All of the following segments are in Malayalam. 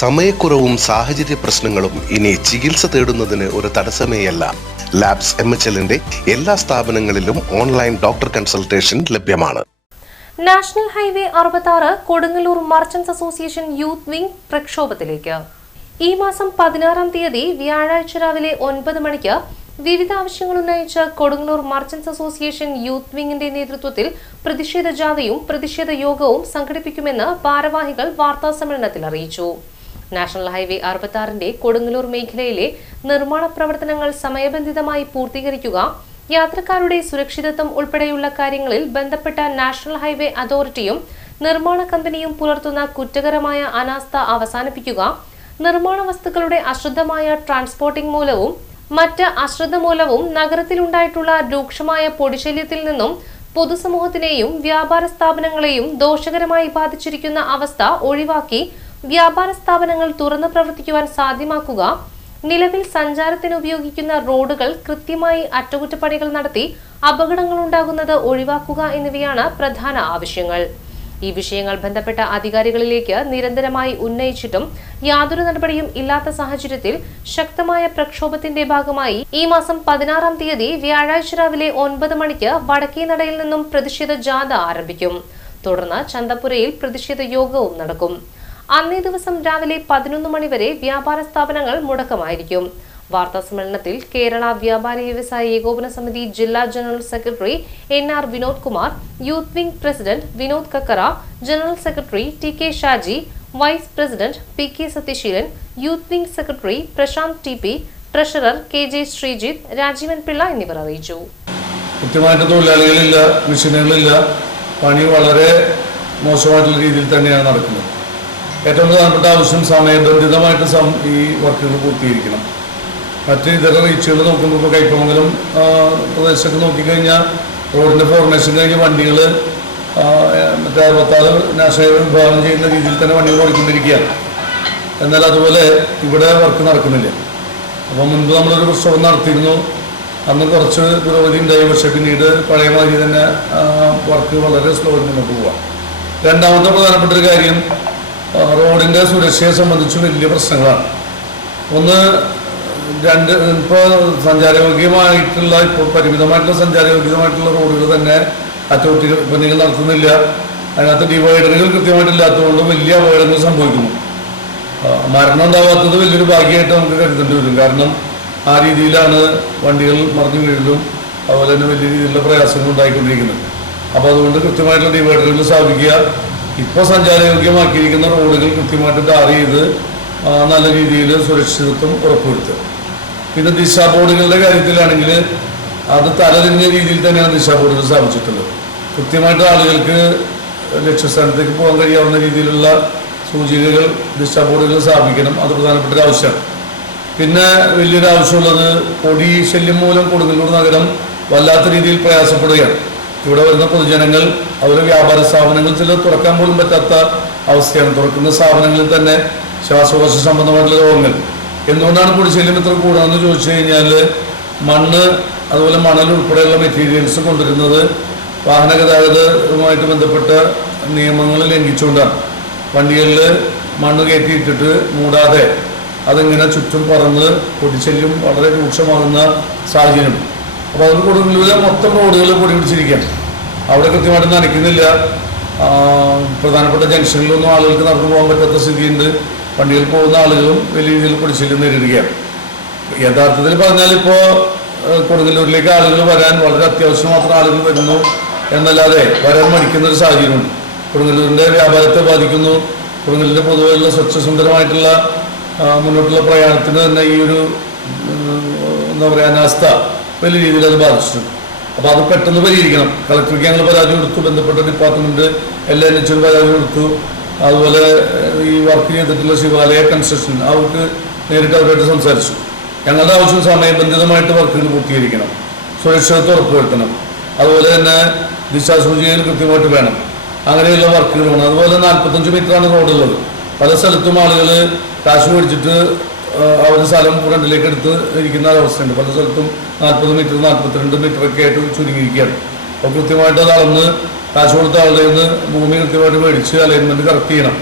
സമയക്കുറവും സാഹചര്യ പ്രശ്നങ്ങളും ഇനി ചികിത്സ തേടുന്നതിന് ഒരു തടസ്സമേയല്ല. ലാബ്സ് എം എച്ച് എല്ലിന്റെ എല്ലാ സ്ഥാപനങ്ങളിലും ഓൺലൈൻ ഡോക്ടർ കൺസൾട്ടേഷൻ ലഭ്യമാണ്. നാഷണൽ ഹൈവേ അറുപത്താറ് Kodungallur merchants association youth wing പ്രക്ഷോഭത്തിലേക്ക്. ഈ മാസം പതിനാറാം തീയതി വ്യാഴാഴ്ച രാവിലെ ഒൻപത് മണിക്ക് വിവിധ ആവശ്യങ്ങൾ ഉന്നയിച്ച കൊടുങ്ങല്ലൂർ മർച്ചന്റ്സ് അസോസിയേഷൻ യൂത്ത് വിംഗിന്റെ നേതൃത്വത്തിൽ പ്രതിഷേധ ജാഥയും പ്രതിഷേധ യോഗവും സംഘടിപ്പിക്കുമെന്ന് ഭാരവാഹികൾ വാർത്താസമ്മേളനത്തിൽ അറിയിച്ചു. നാഷണൽ ഹൈവേ അറുപത്താറിന്റെ കൊടുങ്ങല്ലൂർ മേഖലയിലെ നിർമ്മാണ പ്രവർത്തനങ്ങൾ സമയബന്ധിതമായി പൂർത്തീകരിക്കുക യാത്രക്കാരുടെ സുരക്ഷിതത്വം ഉൾപ്പെടെയുള്ള കാര്യങ്ങളിൽ ബന്ധപ്പെട്ട നാഷണൽ ഹൈവേ അതോറിറ്റിയും നിർമ്മാണ കമ്പനിയും പുലർത്തുന്ന കുറ്റകരമായ അനാസ്ഥ അവസാനിപ്പിക്കുക നിർമ്മാണ വസ്തുക്കളുടെ അശ്രദ്ധമായ ട്രാൻസ്പോർട്ടിംഗ് മൂലവും മറ്റ് അശ്രദ്ധ മൂലവും നഗരത്തിലുണ്ടായിട്ടുള്ള രൂക്ഷമായ പൊടിശല്യത്തിൽ നിന്നും പൊതുസമൂഹത്തിനെയും വ്യാപാര സ്ഥാപനങ്ങളെയും ദോഷകരമായി ബാധിച്ചിരിക്കുന്ന അവസ്ഥ ഒഴിവാക്കി വ്യാപാര സ്ഥാപനങ്ങൾ തുറന്നു പ്രവർത്തിക്കുവാൻ സാധ്യമാക്കുക നിലവിൽ സഞ്ചാരത്തിന് ഉപയോഗിക്കുന്ന റോഡുകൾ കൃത്യമായി അറ്റകുറ്റപ്പണികൾ നടത്തി അപകടങ്ങൾ ഉണ്ടാകുന്നത് ഒഴിവാക്കുക എന്നിവയാണ് പ്രധാന ആവശ്യങ്ങൾ. ഈ വിഷയങ്ങൾ ബന്ധപ്പെട്ട അധികാരികളിലേക്ക് നിരന്തരമായി ഉന്നയിച്ചിട്ടും യാതൊരു നടപടിയും ഇല്ലാത്ത സാഹചര്യത്തിൽ ശക്തമായ പ്രക്ഷോഭത്തിന്റെ ഭാഗമായി ഈ മാസം പതിനാറാം തീയതി വ്യാഴാഴ്ച രാവിലെ ഒൻപത് മണിക്ക് വടക്കേനടയിൽ നിന്നും പ്രതിഷേധ ജാഥ ആരംഭിക്കും. തുടർന്ന് ചന്തപുരയിൽ പ്രതിഷേധ യോഗവും നടക്കും. അന്നേ ദിവസം രാവിലെ പതിനൊന്ന് മണിവരെ വ്യാപാര സ്ഥാപനങ്ങൾ മുടക്കമായിരിക്കും. വാർത്താ സമ്മേളനത്തിൽ കേരള വ്യാപാരി വ്യവസായ ഏകോപന സമിതി ജില്ലാ general secretary N R Vinod Kumar youth wing president Vinod Kakkara general secretary T K Shaji vice president P K Sathyasheelan youth wing secretary Prashanth T P treasurer K J Sreejith Rajeevan Pillai എന്നിവർ അറിയിച്ചു. കൃത്യമായിട്ട് തൊഴിലാളികളില്ല മെഷീനുകളില്ല. പണി വളരെ മോശമായിട്ടുള്ള രീതിയിൽ തന്നെയാണ് നടക്കുന്നത്. ഏറ്റവും പ്രധാനപ്പെട്ട ആവശ്യം സമയബന്ധിതമായിട്ട് ഈ വർക്കുകൾ പൂർത്തീകരിക്കണം. മറ്റ് ഇതര റീച്ചുകൾ നോക്കുമ്പോൾ ഇപ്പോൾ കൈപ്പമംഗലം പ്രദേശത്ത് നോക്കിക്കഴിഞ്ഞാൽ റോഡിന്റെ ഫോർമേഷൻ കഴിഞ്ഞ് വണ്ടികൾ മറ്റേ അറുപത്താറ് നാഷണൽ വിഭാവനം ചെയ്യുന്ന രീതിയിൽ തന്നെ വണ്ടികൾ ഓടിക്കൊണ്ടിരിക്കുകയാണ്. എന്നാൽ അതുപോലെ ഇവിടെ വർക്ക് നടക്കുന്നില്ല. അപ്പോൾ മുൻപ് നമ്മളൊരു പ്രശ്നം നടത്തിയിരുന്നു. അന്ന് കുറച്ച് പുരോഗതി ഉണ്ടായി. പക്ഷേ പിന്നീട് പഴയമാതിരി തന്നെ വർക്ക് വളരെ സ്ലോ മുന്നോട്ട് പോവാം. രണ്ടാമത്തെ പ്രധാനപ്പെട്ട ഒരു കാര്യം റോഡിന്റെ സുരക്ഷയെ സംബന്ധിച്ച് വലിയ പ്രശ്നങ്ങളാണ്. ഒന്ന് രണ്ട് ഇപ്പോൾ സഞ്ചാരയോഗ്യമായിട്ടുള്ള ഇപ്പോൾ പരിമിതമായിട്ടുള്ള സഞ്ചാരയോഗ്യമായിട്ടുള്ള റോഡുകൾ തന്നെ അറ്റകുറ്റപ്പണികൾ നടത്തുന്നില്ല. അതിനകത്ത് ഡിവൈഡറുകൾ കൃത്യമായിട്ടില്ലാത്തതുകൊണ്ട് വലിയ അപകടങ്ങൾ സംഭവിക്കുന്നു. മരണം ഉണ്ടാവാത്തത് വലിയൊരു ഭാഗ്യമായിട്ട് നമുക്ക് കരുതേണ്ടി വരും. കാരണം ആ രീതിയിലാണ് വണ്ടികൾ മറിഞ്ഞു വീഴലും അതുപോലെ തന്നെ വലിയ രീതിയിലുള്ള പ്രയാസങ്ങൾ ഉണ്ടായിക്കൊണ്ടിരിക്കുന്നത്. അപ്പോൾ അതുകൊണ്ട് കൃത്യമായിട്ടുള്ള ഡിവൈഡറുകൾ സ്ഥാപിക്കുക. ഇപ്പോൾ സഞ്ചാരയോഗ്യമാക്കിയിരിക്കുന്ന റോഡുകൾ കൃത്യമായിട്ട് ടാർ ചെയ്ത് നല്ല രീതിയിൽ സുരക്ഷിതത്വം ഉറപ്പുവരുത്തുക. പിന്നെ ദിശാ ബോർഡുകളുടെ കാര്യത്തിലാണെങ്കിൽ അത് തലതിരിഞ്ഞ രീതിയിൽ തന്നെയാണ് ദിശാ ബോർഡുകൾ സ്ഥാപിച്ചിട്ടുള്ളത്. കൃത്യമായിട്ട് ആളുകൾക്ക് ലക്ഷ്യസ്ഥാനത്തേക്ക് പോകാൻ കഴിയാവുന്ന രീതിയിലുള്ള സൂചികകൾ ദിശാ ബോർഡുകൾ സ്ഥാപിക്കണം. അത് പ്രധാനപ്പെട്ട ഒരു ആവശ്യമാണ്. പിന്നെ വലിയൊരു ആവശ്യമുള്ളത് പൊടി ശല്യം മൂലം കൊടുങ്ങല്ലൂർ നഗരം വല്ലാത്ത രീതിയിൽ പ്രയാസപ്പെടുകയാണ്. ഇവിടെ വരുന്ന പൊതുജനങ്ങൾ അവരുടെ വ്യാപാര സ്ഥാപനങ്ങൾ ചില തുറക്കാൻ പോലും പറ്റാത്ത അവസ്ഥയാണ്. തുറക്കുന്ന സ്ഥാപനങ്ങളിൽ തന്നെ ശ്വാസകോശ സംബന്ധമായിട്ടുള്ള രോഗങ്ങൾ. എന്തുകൊണ്ടാണ് പൊടിശല്യം ഇത്ര കൂടുതലെന്ന് ചോദിച്ചു കഴിഞ്ഞാൽ മണ്ണ് അതുപോലെ മണൽ ഉൾപ്പെടെയുള്ള മെറ്റീരിയൽസ് കൊണ്ടുവരുന്നത് വാഹന ഗതാഗതവുമായിട്ട് ബന്ധപ്പെട്ട നിയമങ്ങൾ ലംഘിച്ചുകൊണ്ടാണ്. വണ്ടികളിൽ മണ്ണ് കയറ്റിയിട്ടിട്ട് മൂടാതെ അതിങ്ങനെ ചുറ്റും പറന്ന് പൊടിശല്യം വളരെ രൂക്ഷമാകുന്ന സാഹചര്യം അപ്പോൾ അതിന് കൊടുങ്ങല്ലൂരിലെ മൊത്തം റോഡുകൾ പൊടി പിടിച്ചിരിക്കുകയാണ് അവിടെ കൃത്യമായിട്ട് നനയ്ക്കുന്നില്ല. പ്രധാനപ്പെട്ട ജംഗ്ഷനിലൊന്നും ആളുകൾക്ക് നടന്നു പോകാൻ പറ്റാത്ത സ്ഥിതിയുണ്ട്. വണ്ടികൾ പോകുന്ന ആളുകളും വലിയ രീതിയിൽ പൊടിശല്യം നേരിടുകയാണ്. യഥാർത്ഥത്തിൽ പറഞ്ഞാൽ ഇപ്പോൾ കൊടുങ്ങല്ലൂരിലേക്ക് ആളുകൾ വരാൻ വളരെ അത്യാവശ്യം മാത്രം ആളുകൾ വരുന്നു എന്നല്ലാതെ വരാൻ മടിക്കുന്ന ഒരു സാഹചര്യമുണ്ട്. കൊടുങ്ങല്ലൂരിന്റെ വ്യാപാരത്തെ ബാധിക്കുന്നു. കൊടുങ്ങല്ലൂരിന്റെ പൊതുവെയുള്ള സ്വച്ഛസുന്ദരമായിട്ടുള്ള മുന്നോട്ടുള്ള പ്രയാണത്തിന് തന്നെ ഈ ഒരു എന്താ പറയുക അനാസ്ഥ വലിയ രീതിയിൽ അത് ബാധിച്ചിട്ടുണ്ട് അപ്പോൾ അത് പെട്ടെന്ന് പരിഹരിക്കണം. കളക്ടർക്ക് ഞങ്ങൾ പരാതി കൊടുത്തു ബന്ധപ്പെട്ട ഡിപ്പാർട്ട്മെന്റ് എല്ലാ എൻ എച്ച് പരാതി കൊടുത്തു. അതുപോലെ ഈ വർക്ക് ചെയ്തിട്ടുള്ള ശിവാലയ കൺസ്ട്രക്ഷൻ അവർക്ക് നേരിട്ട് അവരായിട്ട് സംസാരിച്ചു. ഞങ്ങളുടെ ആവശ്യം സമയബന്ധിതമായിട്ട് വർക്കുകൾ പൂർത്തീകരിക്കണം. സുരക്ഷിതത്വം ഉറപ്പുവരുത്തണം. അതുപോലെ തന്നെ ദിശാസൂചികയിൽ കൃത്യമായിട്ട് വേണം. അങ്ങനെയുള്ള വർക്കുകൾ വേണം. അതുപോലെ നാൽപ്പത്തഞ്ച് മീറ്ററാണ് റോഡുള്ളത് പല സ്ഥലത്തും ആളുകൾ കാശ് മേടിച്ചിട്ട് അവർ സ്ഥലം ഫ്രണ്ടിലേക്ക് എടുത്ത് ഇരിക്കുന്ന ഒരവസ്ഥയുണ്ട് പല സ്ഥലത്തും നാൽപ്പത് മീറ്റർ നാൽപ്പത്തിരണ്ട് മീറ്റർ ഒക്കെ ആയിട്ട് ചുരുങ്ങിയിരിക്കുകയാണ്. അപ്പോൾ കൃത്യമായിട്ട് അത് അളന്ന് കാശ് കൊടുത്ത ആളുടെ നിന്ന് ഭൂമി കൃത്യമായിട്ട് മേടിച്ച് അലൈൻമെന്റ് കറക്റ്റ് ചെയ്യണം.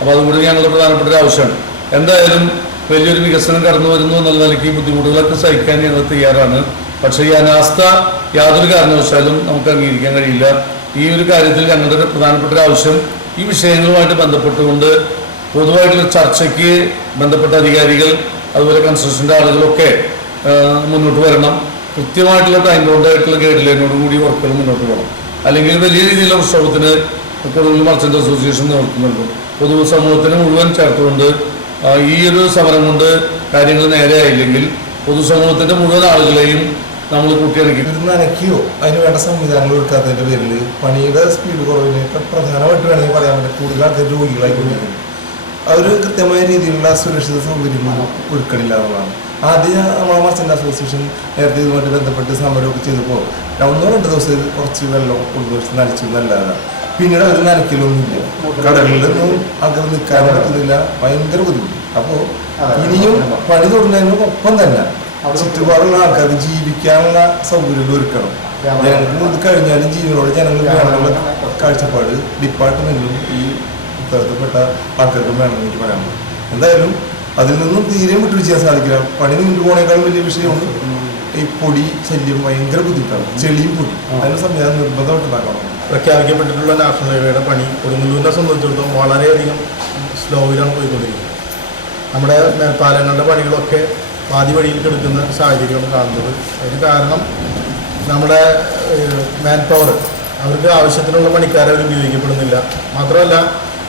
അപ്പോൾ അതുകൂടി ഞങ്ങളുടെ പ്രധാനപ്പെട്ട ഒരു ആവശ്യമാണ്. എന്തായാലും വലിയൊരു വികസനം കടന്നു വരുന്നു എന്നുള്ള നിലയ്ക്ക് ബുദ്ധിമുട്ടുകളൊക്കെ സഹിക്കാൻ ഞങ്ങൾ തയ്യാറാണ്. പക്ഷേ ഈ അനാസ്ഥ യാതൊരു കാരണവശാലും നമുക്ക് അംഗീകരിക്കാൻ കഴിയില്ല. ഈ ഒരു കാര്യത്തിൽ ഞങ്ങളുടെ പ്രധാനപ്പെട്ട ഒരു ആവശ്യം ഈ വിഷയങ്ങളുമായിട്ട് ബന്ധപ്പെട്ടുകൊണ്ട് പൊതുവായിട്ടുള്ള ചർച്ചയ്ക്ക് ബന്ധപ്പെട്ട അധികാരികൾ അതുപോലെ കൺസ്ട്രക്ഷന്റെ ആളുകളൊക്കെ മുന്നോട്ട് വരണം. കൃത്യമായിട്ടുള്ള ടൈം ബൗണ്ടായിട്ടുള്ള ഗൈഡ് ലൈനോട് കൂടി വർക്കുകൾ മുന്നോട്ട് പോകണം. അല്ലെങ്കിൽ വലിയ രീതിയിലുള്ള പ്രക്ഷോഭത്തിന് കൊടുങ്ങൽ മർച്ചന്റ് അസോസിയേഷൻ നേതൃത്വം നൽകും പൊതുസമൂഹത്തിന് മുഴുവൻ ചേർത്തുകൊണ്ട് ഈ ഒരു സമരം കൊണ്ട് കാര്യങ്ങൾ നേരെയായില്ലെങ്കിൽ പൊതുസമൂഹത്തിന്റെ മുഴുവൻ ആളുകളെയും നമ്മൾ കൂട്ടിയിണക്കി. നനയ്ക്കുകയോ അതിന് വേണ്ട സംവിധാനങ്ങൾ എടുക്കാത്തതിന്റെ പേരിൽ പണിയുടെ സ്പീഡ് കുറവിനൊക്കെ പ്രധാനമായിട്ട് വേണമെങ്കിൽ പറയാൻ പറ്റും കൂടുതൽ ആൾക്കാർ രോഗികളായിക്കൊണ്ടിരിക്കുന്നു അവർ കൃത്യമായ രീതിയിലുള്ള സുരക്ഷിത സൗകര്യങ്ങൾ ഒരുക്കണില്ല എന്നുള്ളതാണ് ആദ്യം നമ്മളെ മർച്ചന്റ് അസോസിയേഷൻ നേരത്തെ ഇതുമായിട്ട് ബന്ധപ്പെട്ട് സമരമൊക്കെ ചെയ്തപ്പോൾ ഒന്നോ രണ്ടോ ദിവസം കുറച്ച് വെള്ളം കൊണ്ടുവച്ച് നനച്ചു നല്ലതാണ് പിന്നീട് അവർ നനയ്ക്കലൊന്നുമില്ല കടലിലൊന്നും അകം നിൽക്കാൻ പറ്റുന്നില്ല ഭയങ്കര ബുദ്ധിമുട്ട്. അപ്പോൾ ഇനിയും പണി തുടങ്ങുന്നതിനൊപ്പം തന്നെ ചുറ്റുപാടുള്ള ആൾക്കാർക്ക് ജീവിക്കാനുള്ള സൗകര്യങ്ങൾ ഒരുക്കണം. ജനങ്ങൾക്ക് ഇത് കഴിഞ്ഞാലും ജീവനോട് ജനങ്ങൾ വേണമെന്നുള്ള കാഴ്ചപ്പാട് ഡിപ്പാർട്ട്മെന്റിലും ഈ ഉത്തരവാദിത്തപ്പെട്ട ആൾക്കാർക്കും വേണമെന്ന് എനിക്ക് പറയാനുള്ളത് എന്തായാലും അതിൽ നിന്നും തീരെ വിട്ടു ചെയ്യാൻ സാധിക്കില്ല. പണി നീണ്ടു പോണേക്കാളും വലിയ വിഷയമാണ് ഈ പൊടി ശല്യം ഭയങ്കര ബുദ്ധിമുട്ടാണ്. ചെളിയും പൊടി. അതിന് സംവിധാനം നിർബന്ധമായിട്ട് ഉണ്ടാക്കണം. പ്രഖ്യാപിക്കപ്പെട്ടിട്ടുള്ള നാഷണൽ ഹൈവേയുടെ പണി കൊടുങ്ങല്ലൂരിനെ സംബന്ധിച്ചിടത്തോളം വളരെയധികം സ്ലോയിലാണ് പോയിക്കൊണ്ടിരിക്കുന്നത്. നമ്മുടെ മേൽപ്പാലങ്ങളുടെ പണികളൊക്കെ പാതി വഴിയിൽ കിടക്കുന്ന സാഹചര്യമാണ് കാണുന്നത്. അതിന് കാരണം നമ്മുടെ മാൻ പവർ അവർക്ക് ആവശ്യത്തിനുള്ള പണിക്കാരെ അവർ ഉപയോഗിക്കപ്പെടുന്നില്ല. മാത്രമല്ല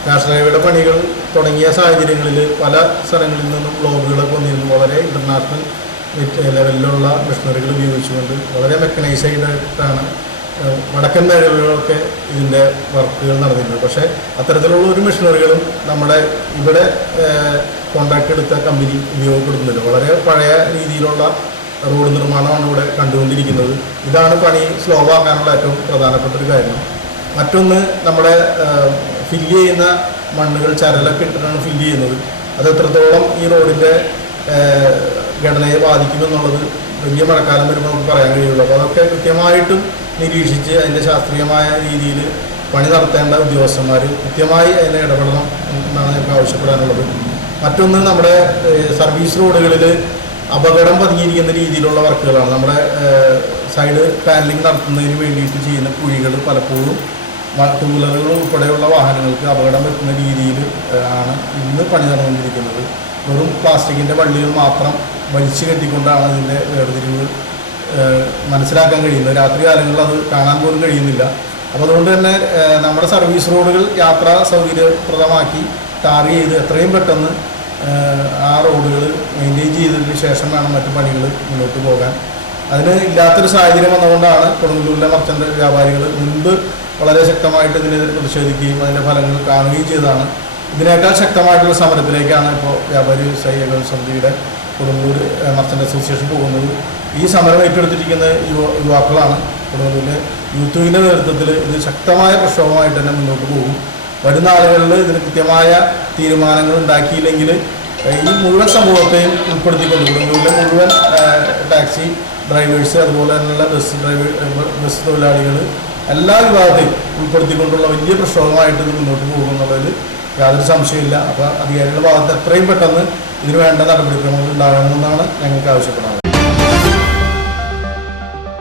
നാഷണൽ ഹൈവേയുടെ പണികൾ തുടങ്ങിയ സാഹചര്യങ്ങളിൽ പല സ്ഥലങ്ങളിൽ നിന്നും ബ്ലോഗുകളൊക്കെ വന്നിരുന്നു. വളരെ ഇന്റർനാഷണൽ ലെവലിലുള്ള മെഷീനറികൾ ഉപയോഗിച്ചുകൊണ്ട് വളരെ മെക്കനൈസ്ഡ് ആയിട്ടാണ് വടക്കൻ മേഖലകളിലൊക്കെ ഇതിന്റെ വർക്കുകൾ നടന്നിട്ടുണ്ട് പക്ഷേ അത്തരത്തിലുള്ള ഒരു മെഷീനറികളും നമ്മുടെ ഇവിടെ കോൺട്രാക്ട് എടുത്ത കമ്പനി ഉപയോഗപ്പെടുത്തുന്നില്ല. വളരെ പഴയ രീതിയിലുള്ള റോഡ് നിർമ്മാണമാണ് ഇവിടെ കണ്ടുകൊണ്ടിരിക്കുന്നത്. ഇതാണ് പണി സ്ലോ ആക്കാനുള്ള ഏറ്റവും പ്രധാനപ്പെട്ട ഒരു കാര്യം. മറ്റൊന്ന് നമ്മുടെ ഫില്ല് ചെയ്യുന്ന മണ്ണുകൾ ചരലൊക്കെ ഇട്ടിട്ടാണ് ഫില്ല് ചെയ്യുന്നത്. അത് എത്രത്തോളം ഈ റോഡിന്റെ ഘടനയെ ബാധിക്കുമെന്നുള്ളത് വലിയ മഴക്കാലം വരുമ്പോൾ നമുക്ക് പറയാൻ കഴിയുള്ളൂ. അപ്പോൾ അതൊക്കെ കൃത്യമായിട്ടും നിരീക്ഷിച്ച് അതിന്റെ ശാസ്ത്രീയമായ രീതിയിൽ പണി നടത്തേണ്ട ഉദ്യോഗസ്ഥന്മാർ കൃത്യമായി അതിനെ ഇടപെടണം എന്നാണ് ഞങ്ങൾക്ക് ആവശ്യപ്പെടാനുള്ളത്. മറ്റൊന്ന് നമ്മുടെ സർവീസ് റോഡുകളിൽ അപകടം പതുങ്ങിയിരിക്കുന്ന രീതിയിലുള്ള വർക്കുകളാണ്. നമ്മുടെ സൈഡ് പാനലിംഗ് നടത്തുന്നതിന് വേണ്ടിയിട്ട് ചെയ്യുന്ന കുഴികൾ പലപ്പോഴും ടൂ വീലറുകൾ ഉൾപ്പെടെയുള്ള വാഹനങ്ങൾക്ക് അപകടം പറ്റുന്ന രീതിയിൽ ആണ് ഇന്ന് പണി നടന്നുകൊണ്ടിരിക്കുന്നത്. വെറും പ്ലാസ്റ്റിക്കിന്റെ വള്ളികൾ മാത്രം വലിച്ചു കെട്ടിക്കൊണ്ടാണ് ഇതിന്റെ വേർതിരിവ് മനസ്സിലാക്കാൻ കഴിയുന്നത്. രാത്രി കാലങ്ങളിൽ അത് കാണാൻ പോലും കഴിയുന്നില്ല. അപ്പോൾ അതുകൊണ്ട് തന്നെ നമ്മുടെ സർവീസ് റോഡുകൾ യാത്രാ സൗകര്യപ്രദമാക്കി ടാർ ചെയ്ത് എത്രയും പെട്ടെന്ന് ആ റോഡുകൾ മെയിന്റെയിൻ ചെയ്തതിന് ശേഷം വേണം മറ്റു പണികൾ മുന്നോട്ട് പോകാൻ. അതിന് ഇല്ലാത്തൊരു സാഹചര്യം വന്നുകൊണ്ടാണ് കൊടുങ്ങല്ലൂരിലെ മർച്ചന്റ് വ്യാപാരികൾ മുൻപ് വളരെ ശക്തമായിട്ട് ഇതിനെതിരെ പ്രതിഷേധിക്കുകയും അതിന്റെ ഫലങ്ങൾ കാണുകയും ചെയ്തതാണ്. ഇതിനേക്കാൾ ശക്തമായിട്ടുള്ള സമരത്തിലേക്കാണ് ഇപ്പോൾ വ്യാപാരി സൈകൾ സമിതിയുടെ കൊടുങ്ങൂർ മർച്ചന്റ് അസോസിയേഷൻ പോകുന്നത്. ഈ സമരം ഏറ്റെടുത്തിരിക്കുന്ന യുവ യുവാക്കളാണ് കൊടുങ്ങൂരിലെ യൂത്ത് വിങ്ങിന്റെ നേതൃത്വത്തിൽ ഇത് ശക്തമായ പ്രക്ഷോഭമായിട്ട് തന്നെ മുന്നോട്ട് പോകും. വരുന്ന ആളുകളിൽ ഇതിന് കൃത്യമായ തീരുമാനങ്ങൾ ഉണ്ടാക്കിയില്ലെങ്കിൽ ഈ മുഴുവൻ സമൂഹത്തെയും ഉൾപ്പെടുത്തിക്കൊണ്ട് കൊടുങ്ങൂരിലെ മുഴുവൻ ടാക്സി ഡ്രൈവേഴ്സ് അതുപോലെ തന്നെയുള്ള ബസ് ഡ്രൈവർ ബസ് തൊഴിലാളികൾ എല്ലാ വിഭാഗത്തെയും ഉൾപ്പെടുത്തിക്കൊണ്ടുള്ള വലിയ പ്രക്ഷോഭമായിട്ട് ഇത് മുന്നോട്ട് പോകുമെന്നുള്ളതിൽ യാതൊരു സംശയമില്ല അപ്പോൾ അധികാരികളുടെ ഭാഗത്ത് എത്രയും പെട്ടെന്ന് ഇതിന് വേണ്ട നടപടിക്രമങ്ങൾ ഉണ്ടാകണമെന്നാണ് ഞങ്ങൾക്ക് ആവശ്യപ്പെടാനുള്ളത്.